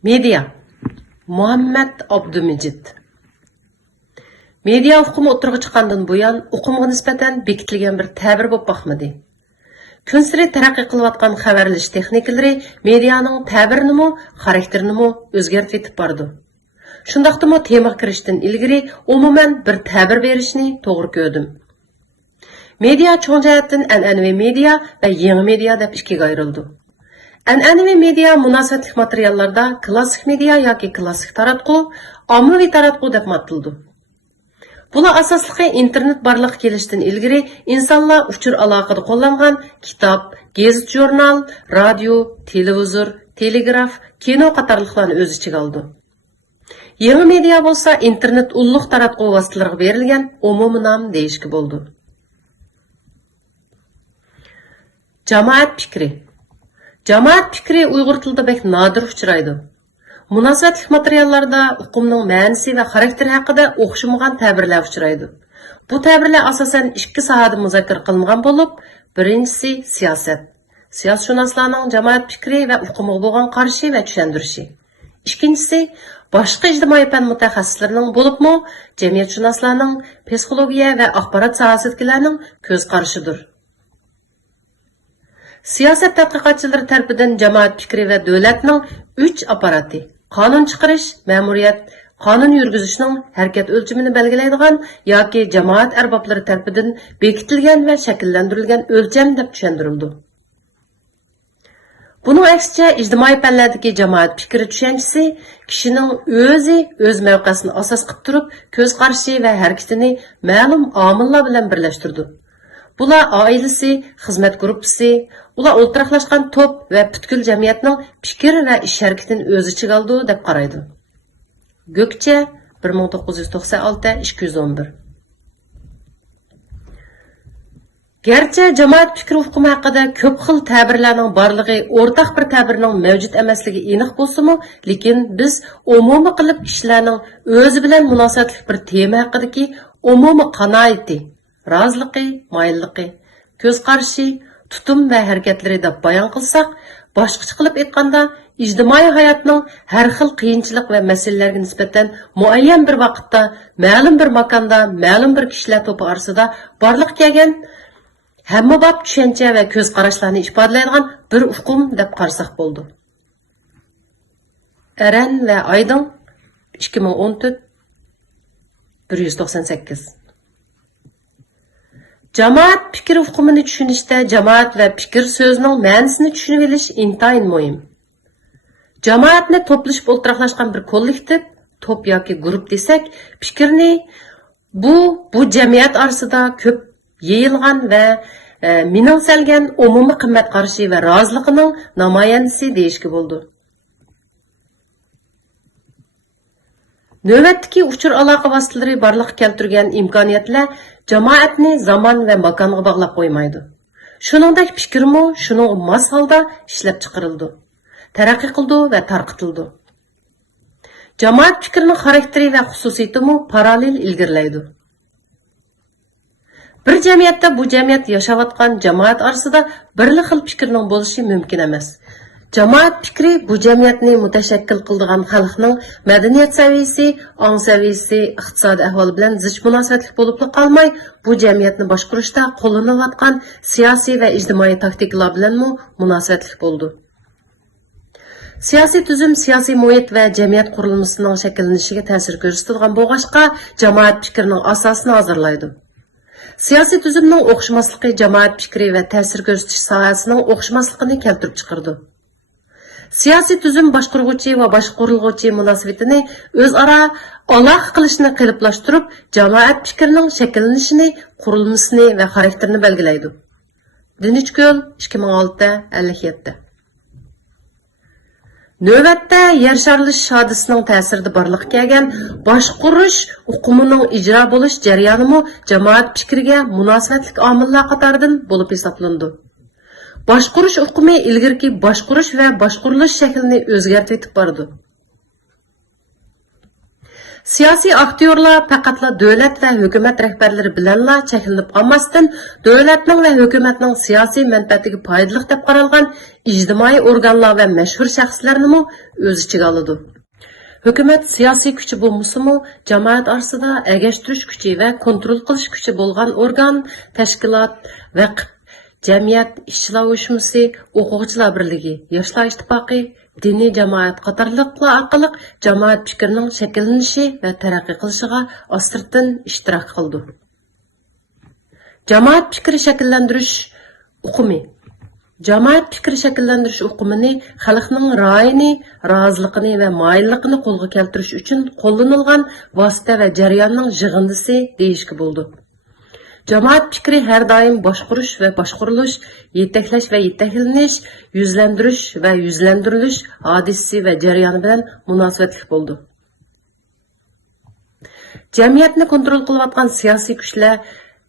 Media. Muhammad Abdumecid. Media uqumi o'tirg'i chiqqandan buyon uqumga nisbatan bekitilgan bir ta'bir bo'lib baxmadi. Kunsiri taraqqiy qilayotgan xabarlash texnikalari medianing ta'birini, xarakterini o'zgartib bordi. Shundaqdimi temaga kirishdan ilgari umuman bir ta'bir berishni to'g'ri ko'rdim. Media cho'ng jihatdan an'anaviy media va yangi media deb ikkiga ayrildi. An'anaviy media munosabatli materiallarda klassik media yoki klassik taratqu, ommaviy taratqu deb ataldi. Bular asosligi internet barliq kelishdan ilgari insonlar uchur aloqada qo'llangan kitob, gazet, jurnal, radio, televizor, telegraf, kino qatorliqlarni o'z ichiga oldi. Yangi media bo'lsa internet ulug' taratqu vositalariga berilgan umumiy nom deyishga bo'ldi. Jamoat fikri. Jamoat fikri Uyg'ur tilida bek nodir uchraydi. Munosabatli materiallarda uqumning ma'nosi va xarakteri haqida o'xshamagan ta'birlar uchraydi. Bu ta'birlar asosan ikki sohada muzokara qilingan bo'lib, birinchisi siyosat. Siyosatshunoslarning jamoat fikri va uqumiga bo'lgan qarshi va tushuntirishi. Ikkinchisi boshqa ijtimoiy fan mutaxassislarining bo'libmi, jamiyatshunoslarning, psixologiya va axborot sohasidagilarning ko'z qarashidir. Siyosat tadqiqotchilari tarafidan jamoat fikri va davlatning 3 apparati, qonun chiqarish, ma'muriyat, qonun yurgizishning harakat o'lchimini belgilaydigan yoki jamoat arboblari tarafidan bekitilgan va shakllantirilgan o'lcham deb tushuntirildi. Buning aksicha ijtimoiy fanlardagi jamoat fikri tushunchasi kishining o'z mavqesini asos qilib turib, ko'z qarashi va harakatini ma'lum omillar bilan birlashtirdi. Bular oilasi, xizmat gruppasi, ular o'ltiraqlashgan to'p va butkul jamiyatning fikr va ish harakatini o'z ichiga oldi deb qaraydi. Gökçe 1996-211. Gerçi jamoat fikri uqumi haqida ko'p xil ta'birlarning borligi o'rtaq bir ta'birning mavjud emasligi aniq bo'lsa-mu, lekin biz umumiy qilib ishlarning o'zi bilan munosabatli bir tema haqidagi umumiy qanoati, roziligi, moyilligi, ko'z qarashi, tutum va harakatlari deb bayon qilsak, boshqacha qilib aytganda, ijtimoiy hayotning har xil qiyinchilik va masalalarga nisbatan muayyan bir vaqtda, ma'lum bir makonda, ma'lum bir kishilar to'pi orasida borliq kelgan hamma bab tushuncha va ko'z qarashlarni ifodalaydigan bir uqum deb qarasak bo'ldi. Aran va Aydin 2014-198. Jamoat fikri uqumini tushunishda jamoat va fikr so'zining ma'nosini tushunib olish intayin muhim. Jamoatni to'plashib o'ltiraqlashgan bir kollektiv, to'p yoki guruh desak, fikrni bu jamiyat orasida ko'p yeyilgan va minimsalgan umumiy qimmat qarashi va roziligining namoyandasi deyishga bo'ldi. Navbatdagi uchur aloqa vositalari barliq keltirgan imkoniyatlar jamoatni zamon va makonga bog'lab qo'ymaydi. Shuningdek fikrmi shuning mos holda ishlab chiqarildi, taraqqiy qildi va tarqitildi. Jamoat fikrining xarakteri va xususiyatimi parallel ilgirlaydi. Bir jamiyatda bu jamiyat yashayotgan jamoat orasida bir xil fikrning bo'lishi mumkin emas. Jamoat fikri bu jamiyatni mutashakkil qiladigan xalqning madaniyat saviyasi, ong saviyasi, iqtisodiy ahvoli bilan zich munosabatli bo'lib qolmay, bu jamiyatni boshqarishda qo'llanayotgan siyosiy va ijtimoiy taktikalar bilan munosabatli bo'ldi. Siyosiy tuzum, siyosiy muhit va jamiyat qurilmasining shakllanishiga ta'sir ko'rsatadigan bo'lg'achqa, jamoat fikrining asosini hozirlaydi. Siyosiy tuzumning o'xshamasligi jamoat fikri va ta'sir ko'rsatish sohasining o'xshamasligini keltirib chiqardi. Siyosiy tuzum boshqaruvchi va boshqariluvchi munosabatini o'zaro aloqa qilishni qiliplashtirib, jamoat fikrining shakllanishini, qurilmasini va xarakterini belgilaydi. Dinichko'l 2006-57. Navbatda yer sharilish hodisining ta'sirida borliq kelgan boshqarish uqumining ijro bo'lish jarayonimi jamoat fikriga munosabatli omillar qatoridan bo'lib hisoblandi. Boshqarish uqumi ilgirki boshqarish va boshqarilish shaklini o'zgartirib bordi. Siyasi aktyorlar faqatla davlat va hukumat rahbarlari bilanla cheklanib qolmasdan, davlatning va hukumatning siyosiy manfaatiga foydali deb qaralgan ijtimoiy organlar va mashhur shaxslarni o'z ichiga oladi. Hukumat siyosiy kuchi bo'lmasa-mu, jamoat orasida agashtirish kuchi va kontrol qilish kuchi bo'lgan organ, tashkilot, vaqf, jamiyat, ishchilar uyushmasi, o'quvchilar birligi, yoshlar ittifoqi, diniy jamoat qatorliqlar orqali jamoat fikrining shakllanishi va taraqqiy qilishiga asirdan ishtirok qildi. Jamoat fikri shakllantirish uqumi. Jamoat fikri shakllantirish uqumini xalqning ra'yini, roziligini va moyilligini qo'lga keltirish uchun qo'llanilgan vosita va jarayonning yig'indisi deyishga bo'ldi. Jamoat fikri har doim boshqarish va boshqarilish, yetaklash va yetaklanish, yuzlantirish va yuzlantirilish hodisasi va jarayoni bilan munosabatli bo'ldi. Jamiyatni kontrol qilayotgan siyosiy kuchlar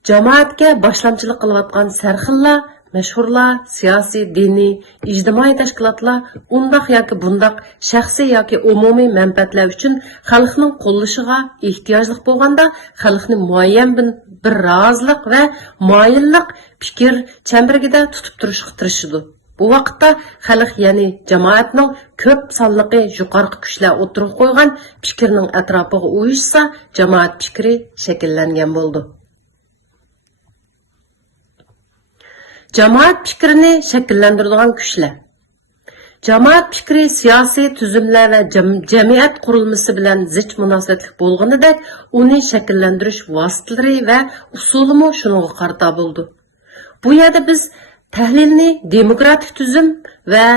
jamoatga boshlamchilik qilayotgan sarxillar, mashhurlar, siyosiy, diniy, ijtimoiy tashkilotlar undaq yoki bundaq shaxsiy yoki umumiy manfaatlar uchun xalqning qo'llashiga ehtiyojli bo'lganda xalqni muayyan bir rozilik va moyillik fikr chambaragida tutib turishga tirishadi. Bu vaqtda xalq, ya'ni jamoatning ko'p sonliqi yuqori kuchlar o'tirib qo'ygan fikrning atrofiga uyushsa, jamoat fikri shakllangan bo'ldi. Jamoat fikrini shakllantiradigan kuchlar. Jamoat fikri siyosiy tuzumlar va jamiyat qurilmasi bilan zich munosabatli bo'lganidek, uni shakllantirish vositalari va usulimi shunga qarata bo'ldi. Bu yerda biz tahlilni demokratik tuzum va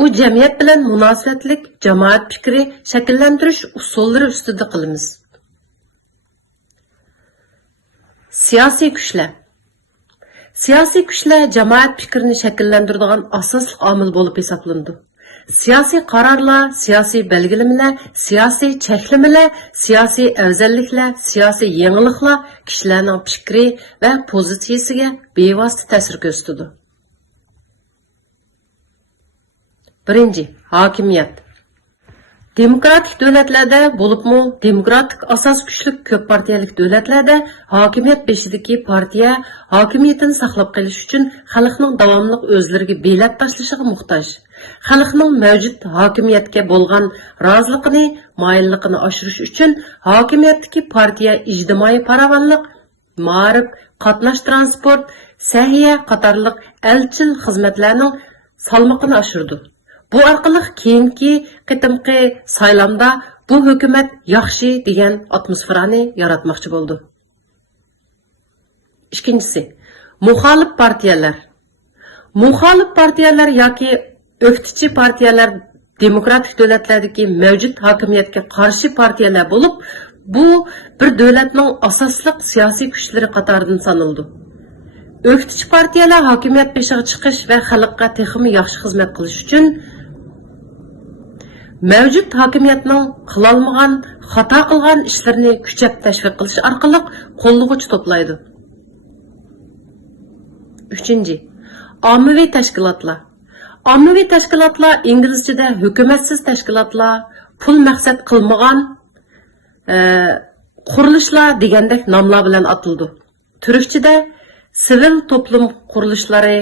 u jamiyat bilan munosabatlik jamoat fikri shakllantirish usullari ustida qilamiz. Siyosiy kuchlar. Siyosiy kuchlar jamoat fikrini shakllantiradigan asosli omil bo'lib hisoblanadi. Siyosiy qarorlar, siyosiy belgilamalar, siyosiy cheklamalar, siyosiy afzalliklar, siyosiy yangiliklar kishilarning fikri va pozitsiyasiga bevosita ta'sir ko'rsatadi. Birinchi, hokimiyat. Demokratik davlatlarda bo'libmi, demokratik asos kuchli ko'p partiyalik davlatlarda hokimiyat beshidagi partiya hokimiyatini saqlab qolish uchun xalqning davomli o'zlariga belat tashlashiga muhtoj. Xalqning mavjud hokimiyatga bo'lgan roziligini, moyilligini oshirish uchun hokimiyatdagi partiya ijtimoiy farovonlik, ma'rif, qatnash transport, sahiya qatorliq elchil xizmatlarning salmoqini oshirdi. Bu orqali keyingi qitimqi saylamda bu hukumat yaxshi degan atmosferani yaratmoqchi bo'ldi. Ikkinchisi, muxolif partiyalar. Muxolif partiyalar yoki o'qituvchi partiyalar demokratik davlatlardagi mavjud hokimiyatga qarshi partiyalar bo'lib, bu bir davlatning asosli siyosiy kuchlari qatoridan sanaldi. O'qituvchi partiyalar hokimiyat beshiga chiqish va xalqqa texmi yaxshi xizmat qilish uchun mavjud hokimiyatning qilolmagan, xato qilgan ishlarini kuchab tashviq qilish orqali qo'llovchi to'playdi. 3. Ommaviy tashkilotlar. Ommaviy tashkilotlar inglizchada hukumatsiz tashkilotlar, pul maqsad qilmagan qurilishlar degandek nomlar bilan atildi. Turkchada sivil to'plum qurilishlari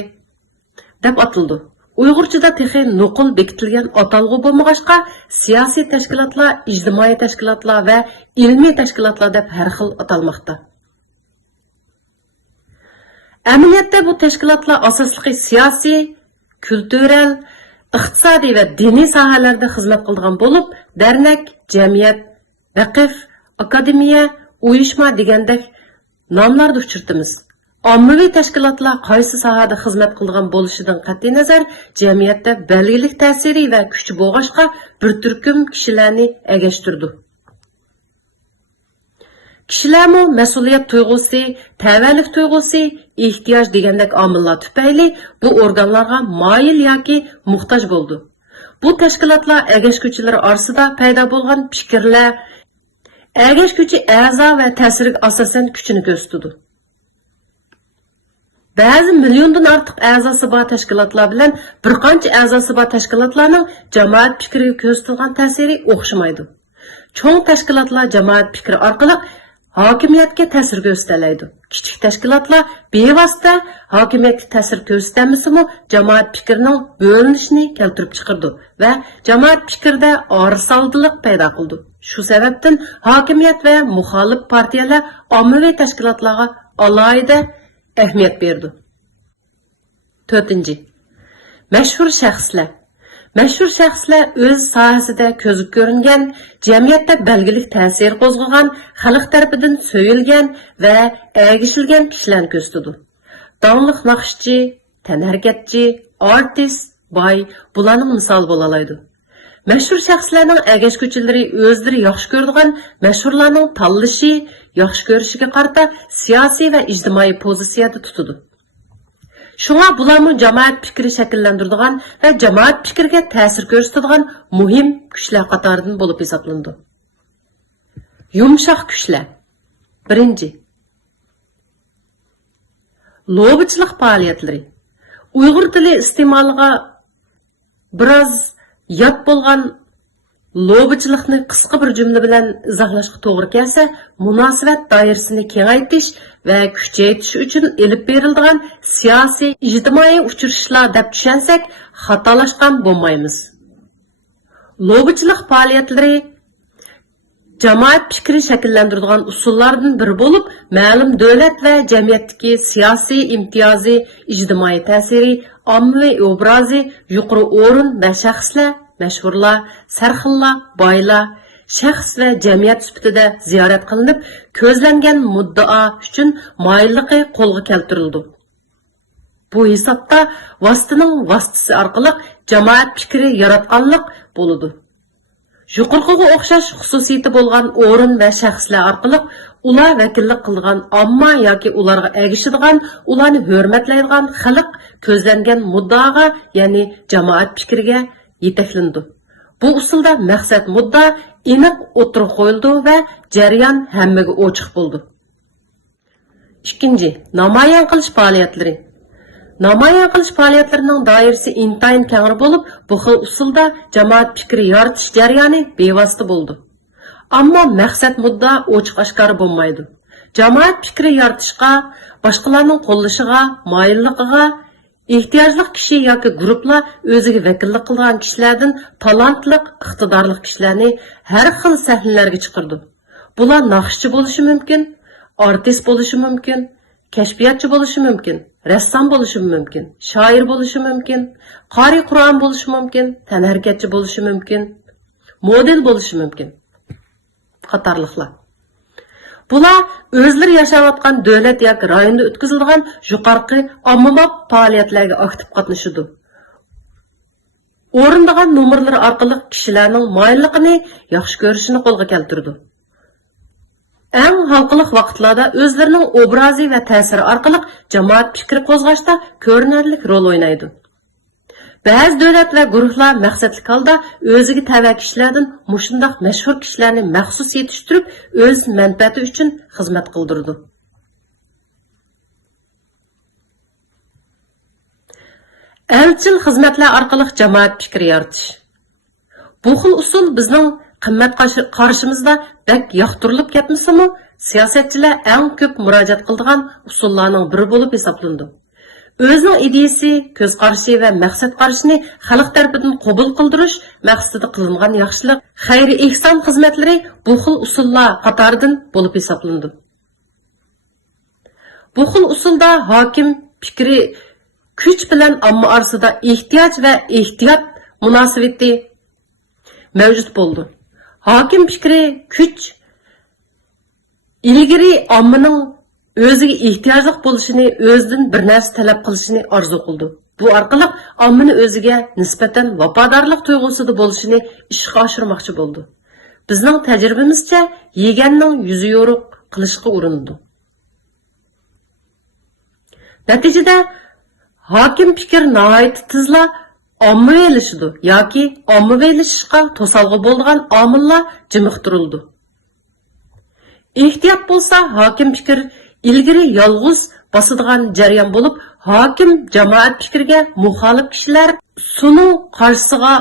deb atildi. Uyg'urchada texi nuqul bekitilgan atalg'u bo'lmag'achqa siyosiy tashkilotlar, ijtimoiy tashkilotlar va ilmiy tashkilotlar deb har xil atalmoqda. Amaliyotda bu tashkilotlar asosli siyosiy, kultural, iqtisodiy va diniy sohalarda xizmat qilgan bo'lib, dernek, jamiyat, vaqf, akademiya, uyushma degandek nomlarda uchirtimiz. Ommaviy tashkilotlar qaysi sohada xizmat qilgan bo'lishidan qat'iy nazar, jamiyatda belgilik ta'siri va kuchi bo'lg'achqa bir turkum kishilarni agashtirdi. Kishilarmi mas'uliyat tuyg'usi, tavallik tuyg'usi, ehtiyoj degandek omillar tufayli bu organlarga moyil yoki muhtoj bo'ldi. Bu tashkilotlar agashuvchilar orasida paydo bo'lgan fikrlar, agashuvchi a'zo va ta'sirga asosan kuchini ko'rsatdi. Ba'zi milliondan ortiq a'zosi bor tashkilotlar bilan bir qancha a'zosi bor tashkilotlarning jamoat fikriga ko'rsatilgan ta'siri o'xshamaydi. Cho'ng tashkilotlar jamoat fikri orqali hokimiyatga ta'sir ko'rsatadi. Kichik tashkilotlar bevosita hokimiyatga ta'sir ko'rsatmasimi, jamoat fikrining bo'linishini keltirib chiqardi va jamoat fikrida orsaldiliq paydo qildi. Shu sababdan hokimiyat va muxolif partiyalar ommaviy tashkilotlarga alohida ahamiyat berdi. 4. Mashhur shaxslar. Mashhur shaxslar o'z sohasida ko'zga ko'ringan, jamiyatda belgilik ta'sir qo'zg'agan, xalq tarafidan so'yilgan va ergishilgan kishilarni ko'rsatadi. Donliq naqshchi, tanharakatchi, artist, boy bularning misol bo'la oladi. Mashhur shaxslarning ergashuvchilari o'zlari yaxshi ko'radigan mashhurlarning tanlashi, yaxshi ko'rishiga qarata siyosiy va ijtimoiy pozitsiyada tutadi. Şuna bularmı jamoat fikri shakllantiradigan va jamoat fikriga ta'sir ko'rsatadigan muhim kuchlar qatoridan bo'lib hisoblanadi. Yumshoq kuchlar. 1. Lobichilik faoliyatlari. Uyg'ur tili iste'moliga biroz yot bo'lgan lobichilikni qisqa bir jumla bilan izohlashga to'g'ri kelsa, munosabat doirasini kengaytirish va kuchaytirish uchun elib beriladigan siyosiy, ijtimoiy uchrashishlar deb tushunsak, xatolashgan bo'lmaymiz. Lobichilik faoliyatlari jamoat fikri shakllantiradigan usullardan biri bo'lib, ma'lum davlat va jamiyatdagi siyosiy imtiyozi, ijtimoiy ta'siri, ommaviy obrazi, yuqori o'rin va shaxslar, mashhurlar, sarxillar, boylar, shaxs va jamiyat sifatida ziyorat qilinib, ko'zlangan muddao uchun moyilliqi qo'lga keltirildi. Bu hisobda vositaning vositasi orqali jamoat fikri yaratganlik bo'ladi. Yuqoriga o'xshash xususiyati bo'lgan o'rin va shaxslar orqali ular vakillik qilgan omma yoki ularga ergishadigan, ularni hurmatlaydigan xalq ko'zlangan muddaoga, ya'ni jamoat fikriga yetaklandi. Bu usulda maqsad mudda aniq o'tirib qo'yildi va jarayon hammaga ochiq bo'ldi. 2. Namoyon qilish faoliyatlari. Namoyon qilish faoliyatlarining doirasi intayin keng bo'lib, bu xil usulda jamoat fikri yaratish jarayoni bevosita bo'ldi. Ammo maqsad mudda ochiq oshkor bo'lmaydi. Jamoat fikri yaratishga, boshqalarning qo'llashiga, moyilligiga ehtiyojli kishi yoki guruhlar o'ziga vakillik qilgan kishilardan talantli, iqtidorli kishilarni har xil sahnalarga chiqardi. Bular naqshchi bo'lishi mumkin, artist bo'lishi mumkin, kashfiyotchi bo'lishi mumkin, rassom bo'lishi mumkin, shoir bo'lishi mumkin, qori Qur'on bo'lishi mumkin, tanharakatchi bo'lishi mumkin, model bo'lishi mumkin. Qatorliqlar. Bular o'zlari yashayotgan davlat yoki rayonda o'tkazilgan yuqorqi ommabop faoliyatlarga aktiv qatnashadi. O'rindigan nomerlar orqali kishilarning moyilligini yaxshi ko'rishini qo'lga keltirdi. Eng xalqliq vaqtlarda o'zlarining obrazi va ta'siri orqali jamoat fikri qo'zg'ashda ko'rinarli rol o'ynaydi. Ba'zi davlat va guruhlar maqsadli holda o'ziga tava kishilardan mushundoq mashhur kishilarni maxsus yetishtirib, o'z manfaati uchun xizmat qildirdi. Elchil xizmatlar orqali jamoat fikri yaratish. Bu xil usul bizning qimmat qarshimizda bak yoqtirilib ketmasimi, siyosatchilar eng ko'p murojaat qiladigan usullarning biri bo'lib hisoblandi. O'zining ideyasi, ko'z qarashi va maqsad qarashini xalq tarafidan qabul qildirish maqsadida qilingan yaxshilik, xayri ehson xizmatlari bu xil usullar qatoridan bo'lib hisoblandi. Bu xil usulda hokim fikri kuch bilan omma orasida ehtiyoj va ehtiyot munosabati mavjud bo'ldi. Hokim fikri kuch ilgari ommaning o'ziga ehtiyojli bo'lishini, o'zidan bir narsa talab qilishini orzu qildi. Bu orqali ommani o'ziga nisbatan vafodorlik tuyg'usida bo'lishini ishga oshirmoqchi bo'ldi. Bizning tajribamizcha yeganning yuzi yo'riq qilishga urindi. Natijada hokim fikr nihoyat tezla ommaviylashdi yoki ommaviylashishga to'salg'i bo'lgan omillar jimiqtirildi. Ehtiyot bo'lsa, hokim fikr ilgari yolg'iz bosadigan jarayon bo'lib, hokim jamoat fikriga muxolif kishilar suning qarshisiga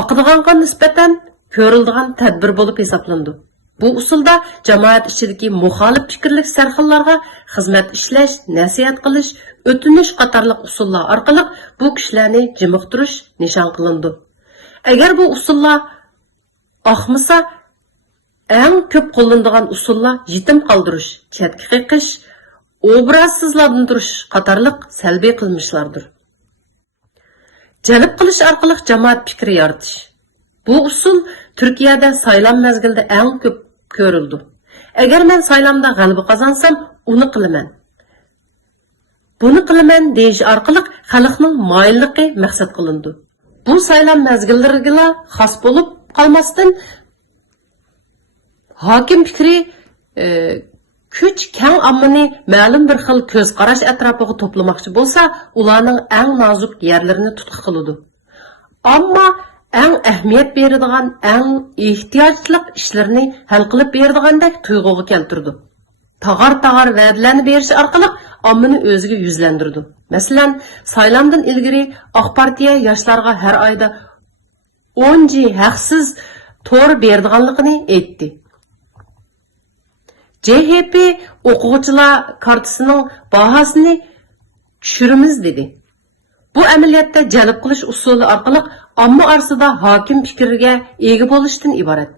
oqadiganga nisbatan ko'rildigan tadbir bo'lib hisoblandi. Bu usulda jamoat ichidagi muxolif fikrlik sarxillarga xizmat ishlash, nasihat qilish, o'tinish qatorliq usullar orqali bu kishilarni jimiqtirish nishon qilindi. Agar bu usullar oqmasa, eng ko'p qo'llanadigan usullar yetim qoldirish, chetga qiqish, obrazsizlantirish qatorliq salbiy qilmishlardir. Jalb qilish orqali jamoat fikri yaratish. Bu usul Turkiyada saylam mezgilida eng ko'p ko'rildi. Agar men saylamda g'alaba qozonsam, uni qilaman. Buni qilaman deyish orqali xalqning moyilligi maqsad qilindi. Bu saylam mezgillariga xos bo'lib qolmasdan hokim fikri kuch kang ommani ma'lum bir xil ko'z qarash atrofiga to'plamoqchi bo'lsa, ularning eng nozik yerlarini tutqi qiladi. Ammo eng ahamiyat beradigan, eng ehtiyojli ishlarni hal qilib berdigandek tuyg'uga keltirdi. Tag'ar va'dalarni berish orqali ommani o'ziga yuzlantirdi. Masalan, saylamdan ilgari Oq partiya yoshlarga har oyda 10 haqsiz to'r berdiganligini aytdi. CHP o'quvchilar kartasining bahosini tushiramiz dedi. Bu amaliyotda jalb qilish usuli orqali omma orasida hokim fikriga ega bo'lishdan iborat.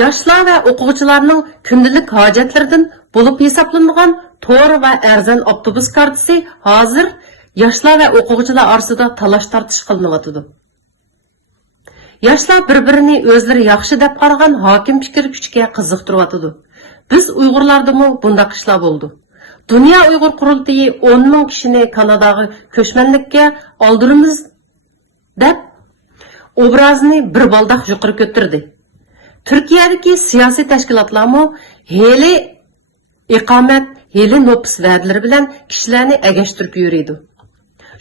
Yoshlar va o'quvchilarning kundalik hojatlaridan bo'lib hisoblangan to'g'ri va arzon avtobus kartasi hozir yoshlar va o'quvchilar orasida talash tortish qilinayotdi. Yoshlar bir-birini o'zlari yaxshi deb qaragan hokim fikr kuchga qiziqtiryotdi. Biz Uyg'urlardami bundaq ishlar bo'ldi. Dünya Uyg'ur qurultiyi 10 ming kishini Kanadaga ko'chmanlikka oldiramiz deb obrazini bir baldoq yuqori ko'tardi. Turkiyadagi siyosiy tashkilotlarmi hali iqomat, hali nopis va'dalari bilan kishilarni agashtirib yuradi.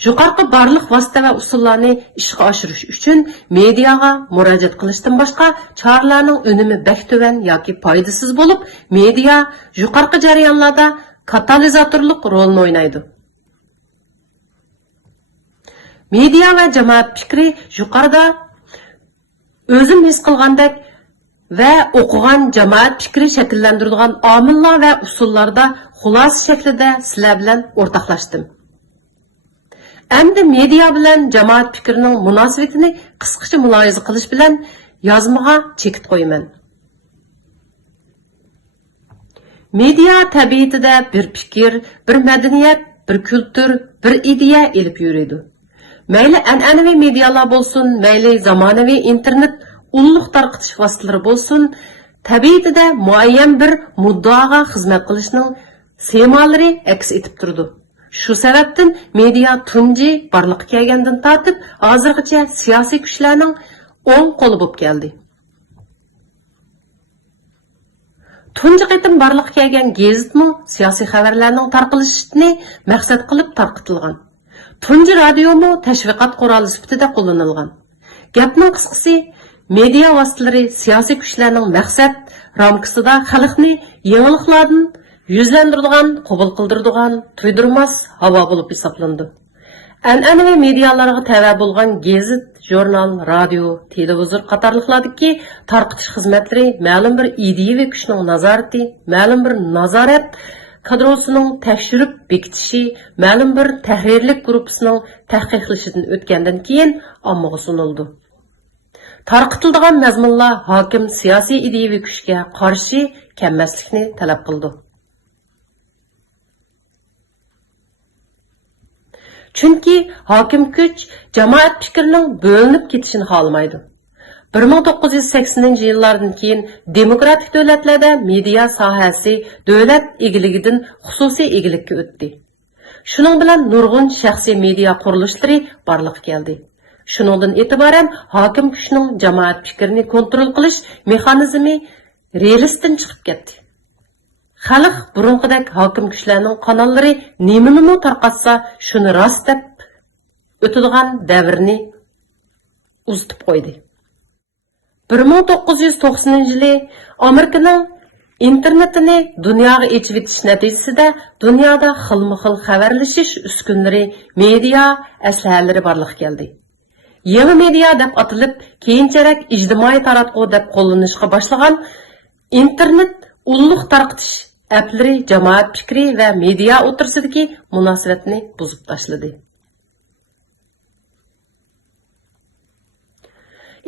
Yuqorqi barliq vosita va usullarni ishga oshirish uchun mediaga murojaat qilishdan boshqa choralarning unumi bak to'van yoki foydasiz bo'lib, media yuqorqi jarayonlarda katalizatorlik rolini o'ynaydi. Media va jamoat fikri yuqorida o'zim his qilgandek va o'qigan jamoat fikri shakllantiradigan omillar va usullarda xulos shaklida sizlar bilan o'rtoqlashdim. Endi media bilan jamoat fikrining munosabatini qisqacha mulohaza qilish bilan yozmaga chekit qo'yaman. Media tabiatida bir fikr, bir madaniyat, bir kultur, bir ideya elib yuradi. Mayli an'anaviy medialar bo'lsin, mayli zamonaviy internet ulug' tarqitish vositalari bo'lsin, tabiatida muayyan bir muddaoga xizmat qilishning semolari aks etib turdi. Shu sababdan media tunji barliqqa kelgandan tortib, hozirgacha siyosiy kuchlarning o'ng qo'li bo'lib keldi. Tunji qitim barliqqa kelgan gazetmi siyosiy xabarlarning tarqalishini maqsad qilib tarqitilgan. Tunji radiomu tashviqot quroli sifatida qo'llanilgan. Gapning qisqasi, media vositalari siyosiy kuchlarning maqsad ramkasida xalqni yangiliklardan yuzlantiradigan, qabul qildiradigan, tuydirmas havo bo'lib hisoblandi. An'anaviy medialarga tava bo'lgan gazet, jurnal, radio, televizor qatorliqlardagi tarqitish xizmatlari ma'lum bir ideyaviy kuchning nazorati, ma'lum bir nazorat kadrosining tekshirib bekitishi, ma'lum bir tahrirlik guruhining tahqiqlashidan o'tgandan keyin ommaga sunildi. Tarqitiladigan mazmunlar hokim siyosiy ideyaviy kuchga qarshi kelmaslikni talab qildi. Chunki hokim kuch jamoat fikrining bo'linib ketishini xohlamaydi. 1980-yillardan keyin demokratik davlatlarda media sohasi davlat egiligidan xususiy egilikka o'tdi. Shuning bilan nurg'un shaxsiy media qurilishlari barliqqa keldi. Shuningdan e'tiboran hokim kuchning jamoat fikrini kontrol qilish mexanizmi relsdan chiqib ketdi. Xalq burunqidek hokim kuchlarning kanallari nimani tarqatsa, shuni rost deb o'tadigan davrni uzitib qo'ydi. 1990-yili Amerikaning internetini dunyoga ochib etish natijasida dunyoda xilma-xil xabarlashish uskunlari, media aslahalari barliqqa keldi. Yangi media deb atilib, keyinchalik ijtimoiy taratquv deb qo'llanishga boshlagan internet ulluq tarqitish app'lari jamoat fikri va media o'tirsidagi munosabatni buzib tashladi.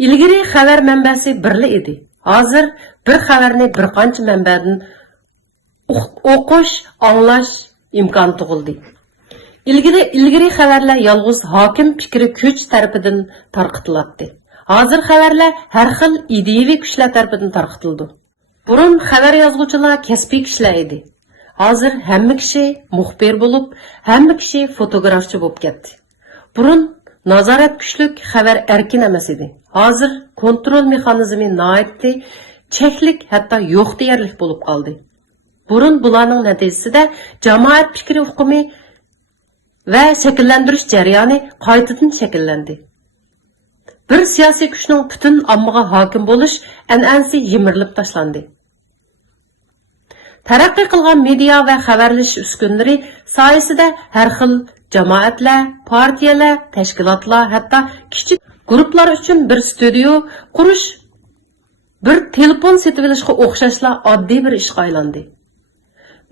Ilgari xabar manbasi birli edi. Hozir bir xabarni bir qancha manbadan o'qish, anglash imkoni tug'ildi. Ilgari xabarlar yolg'iz hokim fikri kuch tarafidan tarqatiladi. Hozir xabarlar har xil ideyaviy kuchlar tarafidan tarqatildi. Burun xabar yozuvchilar kasbiy kishilar edi. Hozir hamma kishi muxbir bo'lib, hamma kishi fotografchi bo'lib ketdi. Burun nazorat kuchlik xabar erkin emas edi. Hozir kontrol mexanizmi noitli, cheklik, hatto yo'q deyarlik bo'lib qoldi. Burun bularning natijasida jamoat fikri hukmi va shakllantirish jarayoni qaytadan shakllandi. Bir siyosiy kuchning butun ommaga hokim bo'lish an'anasi yimirilib tashlandi. Taraqqiy qilgan media va xabarlash uskunalari soyasida har xil jamoatlar, partiyalar, tashkilotlar, hatto kichik guruhlar uchun bir studio qurish, bir telefon setib olishga o'xshashlar oddiy bir ishga aylandi.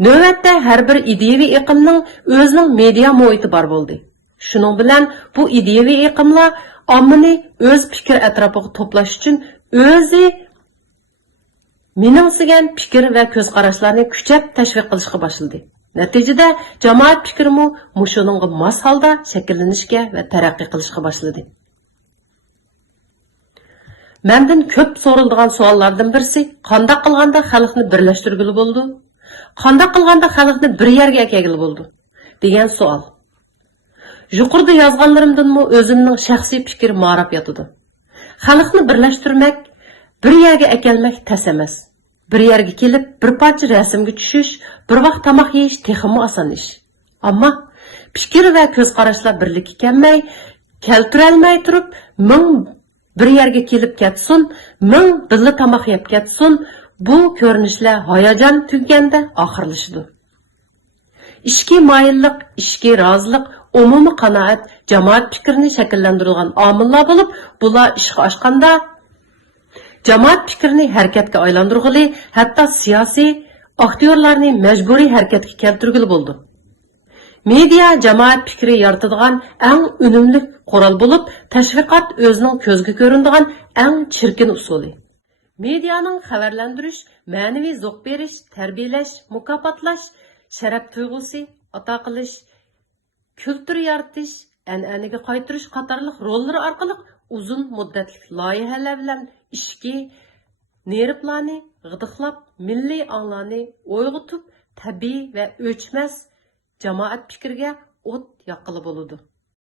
Navbatda har bir ideyaviy iqimning o'zining media muhiti bor bo'ldi. Shuning bilan bu ideyaviy iqimlar ommani o'z fikr atrofiga to'plash uchun o'zi miningsigan fikr va ko'z qarashlarni kuchab tashviq qilishga boshladi. Natijada jamoat fikrimi mushuninga mos holda shakllanishga va taraqqiy qilishga boshladi. Mendan ko'p so'raladigan savollardan birisi, qanday qilganda xalqni birlashtirgili bo'ldi? Qanday qilganda xalqni bir yerga kelgili bo'ldi degan savol. Yuqorida yozganlarimdanmi o'zimning shaxsiy fikrim ma'rab yotadi. Xalqni birlashtirmak, bir yerga akelmak tas emas. Bir yerga kelib, bir parcha rasmga tushish, bir vaqt tomoq yeyish texmi oson ish. Ammo fikr va ko'z qarashlar birlikka kelmay, keltirolmay turib, ming bir yerga kelib ketsin, ming birga tomoq yeb ketsin, bu ko'rinishlar hayajon tuganda oxirlashadi. Ishki moyillik, ishki rozilik, umumiy qanoat, jamoat fikrini shakllantirilgan omillar bo'lib, bular ishga oshganda jamoat fikrini harakatga aylantirg'ili, hatto siyosiy aktyorlarni majburiy harakatga keltirgili bo'ldi. Media jamoat fikri yaratadigan eng unumli qurol bo'lib, tashviqot o'zining ko'zga ko'rinadigan eng chirkin usuli. Medianing xabarlantirish, ma'naviy zo'q berish, tarbiyalash, mukofotlash, sharaf tuyg'usi ato qilish, kultur yaratish, an'anaga qaytarish qatorliq rollari orqali uzun muddatli loyihalar bilan ishki nervlarni g'idiqlab, milliy onglarni uyg'otib, tabiiy va o'chmas jamoat fikriga o't yoqqili bo'ladi.